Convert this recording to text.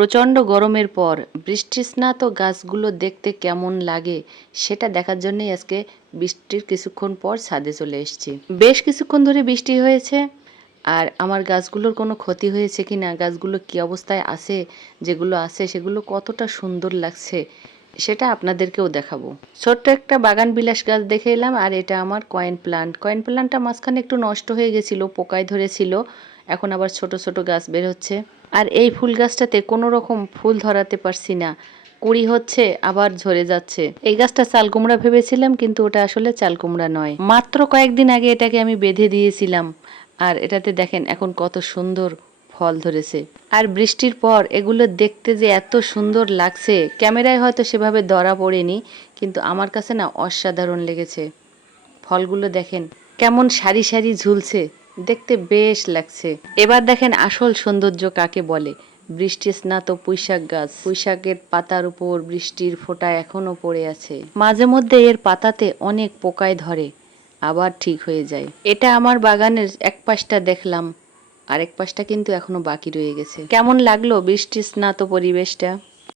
প্রচণ্ড গরমের পর বৃষ্টিস্নাত গাছগুলো দেখতে কেমন লাগে সেটা দেখার জন্যই আজকে বৃষ্টির কিছুক্ষণ পর ছাদে চলে এসেছি। বেশ কিছুক্ষণ ধরে বৃষ্টি হয়েছে, আর আমার গাছগুলোর কোনো ক্ষতি হয়েছে কি না, গাছগুলো কি অবস্থায় আছে, যেগুলো আছে সেগুলো কতটা সুন্দর লাগছে সেটা আপনাদেরকেও দেখাবো। ছোট্ট একটা বাগান বিলাস গাছ দেখে এলাম, আর এটা আমার কয়েন প্লান্ট। কয়েন প্লান্টটা মাঝখানে একটু নষ্ট হয়ে গেছিল, পোকায় ধরেছিল, এখন আবার ছোট ছোট গাছ বের হচ্ছে। আর এই ফুল গাছটাতে কোনো রকম ফুল ধরাতে পারছি না, কুড়ি হচ্ছে আবার ঝরে যাচ্ছে। এই গাছটা চাল কুমড়া ভেবেছিলাম, কিন্তু ওটা আসলে চাল কুমড়া নয়। মাত্র কয়েকদিন আগে এটাকে আমি বেঁধে দিয়েছিলাম, আর এটাতে দেখেন এখন কত সুন্দর ফল ধরেছে। আর বৃষ্টির পর এগুলো দেখতে যে এত সুন্দর লাগছে, ক্যামেরায় হয়তো সেভাবে ধরা পড়েনি, কিন্তু আমার কাছে না অসাধারণ লেগেছে। ফলগুলো দেখেন কেমন সারি সারি ঝুলছে, দেখতে বেশ লাগছে। এবার দেখেন আসল সৌন্দর্য কাকে বলে। বৃষ্টি স্নাত পুঁইশাক গাছ, পুঁইশাকের পাতার উপর বৃষ্টির ফোঁটা এখনো পড়ে আছে। মাঝে মধ্যে এর পাতাতে অনেক পোকায় ধরে, আবার ঠিক হয়ে যায়। এটা আমার বাগানের এক পাশটা দেখলাম, আরেক পাশটা কিন্তু এখনো বাকি রয়ে গেছে। কেমন লাগলো বৃষ্টি স্নাত পরিবেশটা?